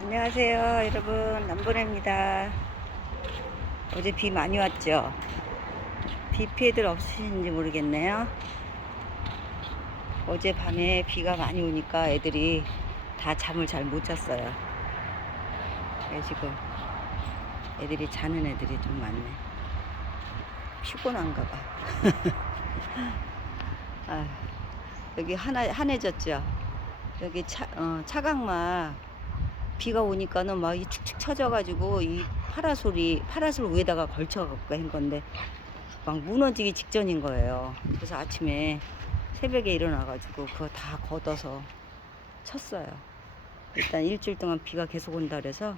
안녕하세요 여러분. 남보래입니다. 어제 비 많이 왔죠? 비 피해들 없으신지 모르겠네요. 어제 밤에 비가 많이 오니까 애들이 다 잠을 잘 못 잤어요. 네, 지금 애들이 자는 애들이 좀 많네. 피곤한가 봐. 아, 여기 하나, 한해졌죠? 여기 차, 어, 차각막 비가 오니까는 막 이 축축 처져가지고 이 파라솔이 파라솔 위에다가 걸쳐갖고 한 건데 막 무너지기 직전인 거예요. 그래서 아침에 새벽에 일어나가지고 그거 다 걷어서 쳤어요. 일단 일주일 동안 비가 계속 온다 그래서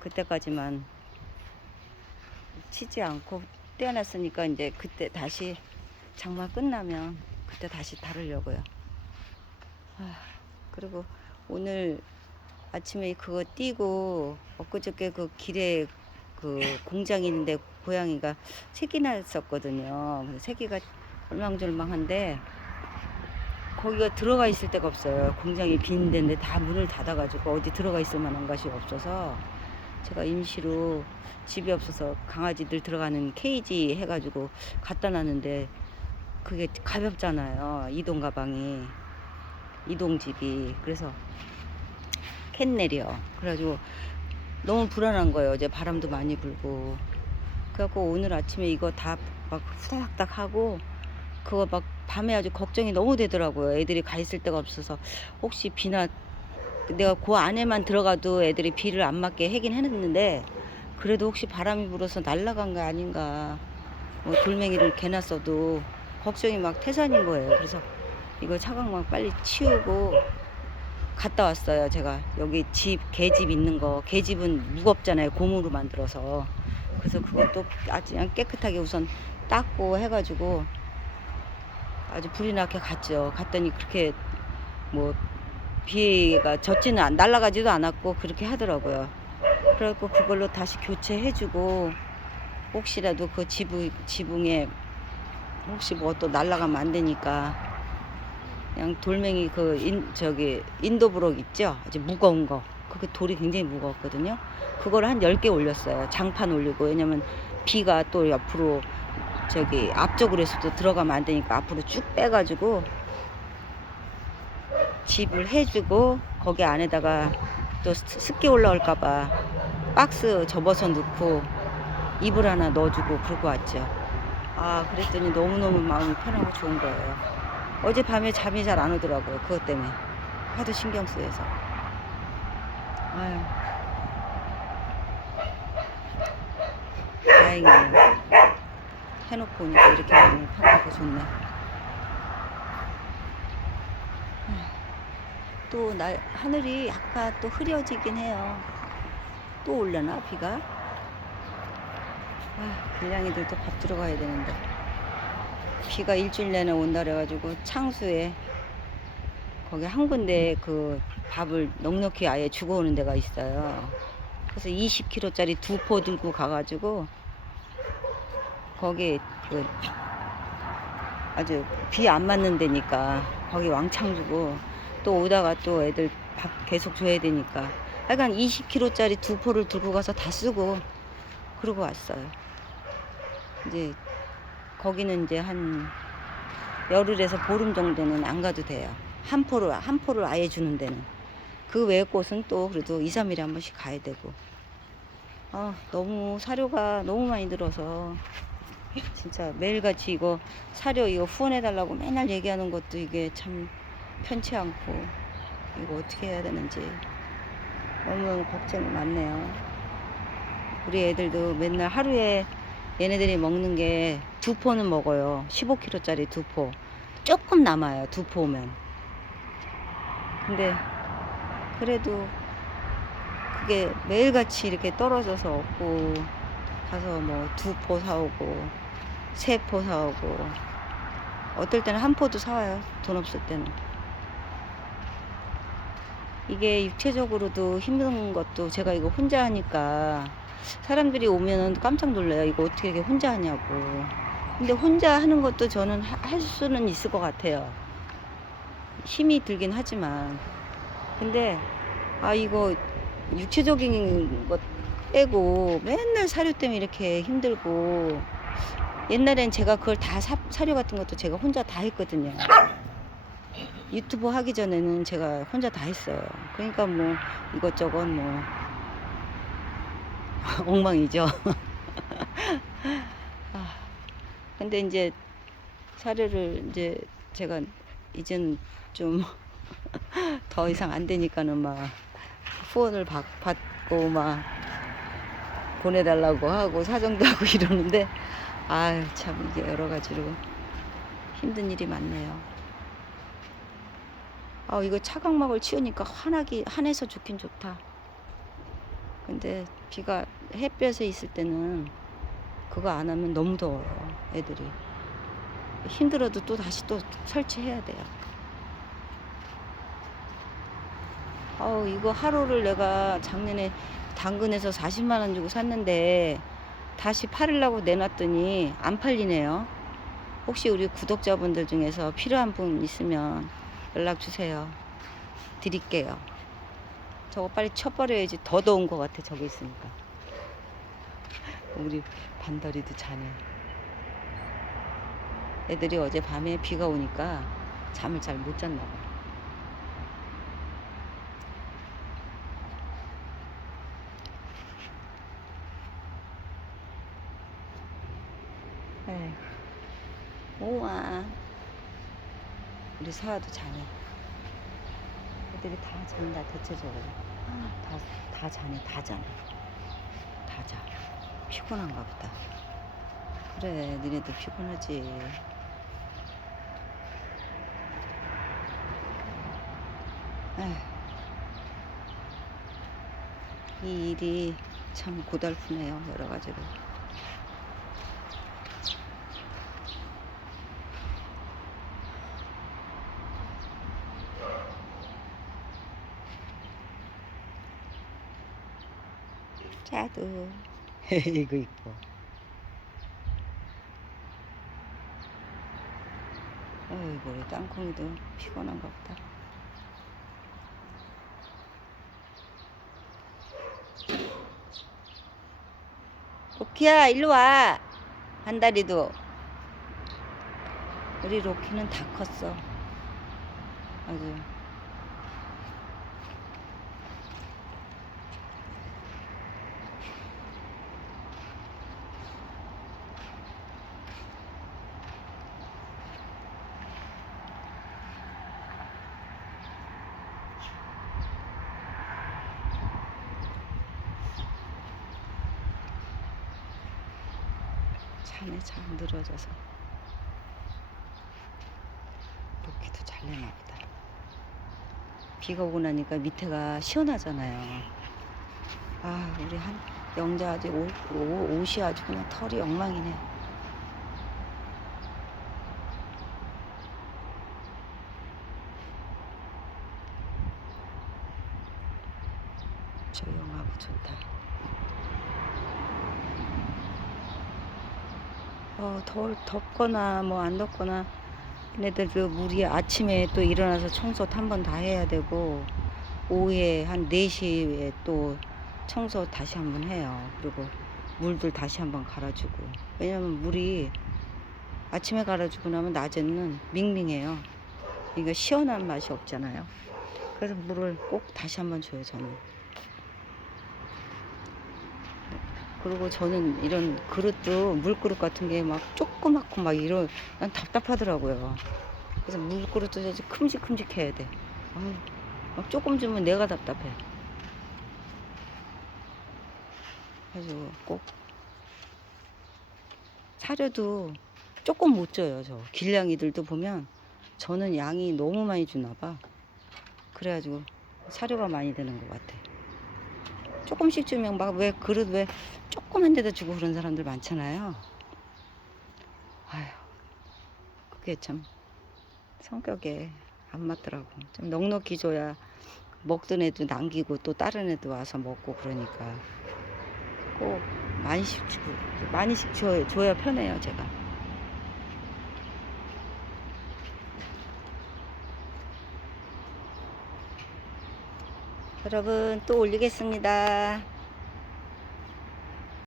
그때까지만 치지 않고 떼어놨으니까 이제 그때 다시 장마 끝나면 그때 다시 다루려고요. 아, 그리고 오늘 아침에 그거 띄고 엊그저께 그 길에 그 공장이 있는데 고양이가 새끼 낳았었거든요. 그래서 새끼가 얼망졸망한데 거기가 들어가 있을 데가 없어요. 공장이 빈 데인데 다 문을 닫아가지고 어디 들어가 있을 만한 곳이 없어서 제가 임시로 집이 없어서 강아지들 들어가는 케이지 해가지고 갖다 놨는데 그게 가볍잖아요. 이동 가방이 이동집이 그래서 캔 내려. 그래가지고 너무 불안한 거예요. 어제 바람도 많이 불고. 그래갖고 오늘 아침에 이거 다 막 후다닥 하고 그거 막 밤에 아주 걱정이 너무 되더라고요. 애들이 가 있을 데가 없어서 혹시 비나 내가 그 안에만 들어가도 애들이 비를 안 맞게 하긴 했는데 그래도 혹시 바람이 불어서 날아간 거 아닌가 뭐 돌멩이를 개놨어도 걱정이 막 태산인 거예요. 그래서 이거 차광막 빨리 치우고 갔다 왔어요. 제가 여기 집 개집 있는 거 개집은 무겁잖아요. 고무로 만들어서 그래서 그것도 아주 그냥 깨끗하게 우선 닦고 해가지고 아주 불이 나게 갔죠. 갔더니 그렇게 뭐 비가 젖지는 않, 날아가지도 않았고 그렇게 하더라고요. 그래갖고 그걸로 다시 교체해주고 혹시라도 그 지붕 지붕에 혹시 뭐 또 날아가면 안 되니까 그냥 돌멩이 그 인, 저기 인도브록 있죠? 아주 무거운 거. 그게 돌이 굉장히 무거웠거든요. 그걸 한 10개 올렸어요. 장판 올리고. 왜냐면 비가 또 옆으로 저기 앞쪽으로 해서도 들어가면 안 되니까 앞으로 쭉 빼가지고 집을 해주고 거기 안에다가 또 습- 습기 올라올까봐 박스 접어서 넣고 이불 하나 넣어주고 그러고 왔죠. 아, 그랬더니 너무너무 마음이 편하고 좋은 거예요. 어제 밤에 잠이 잘 안 오더라고요. 그것 때문에. 하도 신경 쓰여서. 아유. 다행이에요. 해놓고 오니까 이렇게 마음이 편하고 좋네. 또 날, 하늘이 약간 또 흐려지긴 해요. 또 올려나, 비가? 아, 길냥이들도 밥 들어가야 되는데. 비가 일주일 내내 온다 그래가지고 창수에 거기 한 군데 그 밥을 넉넉히 아예 주고 오는 데가 있어요. 그래서 20kg짜리 두 포 들고 가가지고 거기 그 아주 비 안 맞는 데니까 거기 왕창 주고 또 오다가 또 애들 밥 계속 줘야 되니까 약간 20kg짜리 두 포를 들고 가서 다 쓰고 그러고 왔어요. 이제 거기는 이제 한 열흘에서 보름 정도는 안 가도 돼요. 한 포를 한 포를 아예 주는 데는 그 외의 곳은 또 그래도 2, 3일에 한 번씩 가야 되고 아 너무 사료가 너무 많이 들어서 진짜 매일같이 이거 사료 이거 후원해 달라고 맨날 얘기하는 것도 이게 참 편치 않고 이거 어떻게 해야 되는지 너무 걱정이 많네요. 우리 애들도 맨날 하루에 얘네들이 먹는 게 두 포는 먹어요. 15kg짜리 두 포. 조금 남아요. 두 포면. 근데 그래도 그게 매일같이 이렇게 떨어져서 없고 가서 뭐 두 포 사오고 세 포 사오고 어떨 때는 한 포도 사와요. 돈 없을 때는. 이게 육체적으로도 힘든 것도 제가 이거 혼자 하니까 사람들이 오면은 깜짝 놀라요. 이거 어떻게 이렇게 혼자 하냐고. 근데 혼자 하는 것도 저는 하- 할 수는 있을 것 같아요. 힘이 들긴 하지만. 근데, 아, 이거 육체적인 것 빼고 맨날 사료 때문에 이렇게 힘들고 옛날엔 제가 그걸 다 사, 사료 같은 것도 제가 혼자 다 했거든요. 유튜브 하기 전에는 제가 혼자 다 했어요. 그러니까 뭐 이것저것 뭐 엉망이죠. 아, 근데 이제 사료를 이제 제가 이젠 좀 더 이상 안 되니까는 막 후원을 받, 받고 막 보내달라고 하고 사정도 하고 이러는데 아유 참 이게 여러 가지로 힘든 일이 많네요. 아 이거 차각막을 치우니까 환하기 환해서 좋긴 좋다. 근데 비가 햇볕에 있을 때는 그거 안 하면 너무 더워요 애들이 힘들어도 또 다시 또 설치해야 돼요. 아우 이거 하루를 내가 작년에 당근에서 40만 원 주고 샀는데 다시 팔으려고 내놨더니 안 팔리네요. 혹시 우리 구독자분들 중에서 필요한 분 있으면 연락 주세요. 드릴게요. 저거 빨리 쳐버려야지 더 더운 것 같아 저기 있으니까. 우리 반달이도 자네. 애들이 어제 밤에 비가 오니까 잠을 잘 못 잤나 봐. 에휴. 오와. 우리 서아도 자네. 애들이 다 잔다, 대체적으로. 다, 다 자네, 다 자네. 다 자. 피곤한가 보다. 그래, 니네도 피곤하지. 에휴. 이 일이 참 고달프네요, 여러 가지로. 짜도 이거 이뻐. 어이구 우리 땅콩이도 피곤한가 보다. 로키야 일로 와. 한 다리도. 우리 로키는 다 컸어. 아주 잠에 잘 늘어져서 로키도 잘 내나 보다. 비가 오고 나니까 밑에가 시원하잖아요. 아 우리 한 영자 옷, 옷, 옷이 아주 그냥 털이 엉망이네. 조용하고 좋다 어, 덜 덥거나 뭐 안 덥거나 얘네들도 물이 아침에 또 일어나서 청소 한 번 다 해야 되고 오후에 한 4시에 또 청소 다시 한 번 해요. 그리고 물들 다시 한 번 갈아주고 왜냐면 물이 아침에 갈아주고 나면 낮에는 밍밍해요. 이거 시원한 맛이 없잖아요. 그래서 물을 꼭 다시 한 번 줘요 저는. 그리고 저는 이런 그릇도 물그릇 같은 게 막 조그맣고 막 이런 난 답답하더라고요. 그래서 물그릇도 아주 큼직큼직해야 돼. 아유, 막 조금 주면 내가 답답해. 그래서 꼭 사료도 조금 못 줘요. 저 길냥이들도 보면 저는 양이 너무 많이 주나 봐. 그래가지고 사료가 많이 되는 것 같아. 조금씩 주면 막 왜 그릇 왜 조그만 데다 주고 그런 사람들 많잖아요. 아휴, 그게 참 성격에 안 맞더라고. 좀 넉넉히 줘야 먹던 애도 남기고 또 다른 애도 와서 먹고 그러니까 꼭 많이씩 주고 많이씩 줘, 줘야 편해요 제가. 여러분 또 올리겠습니다.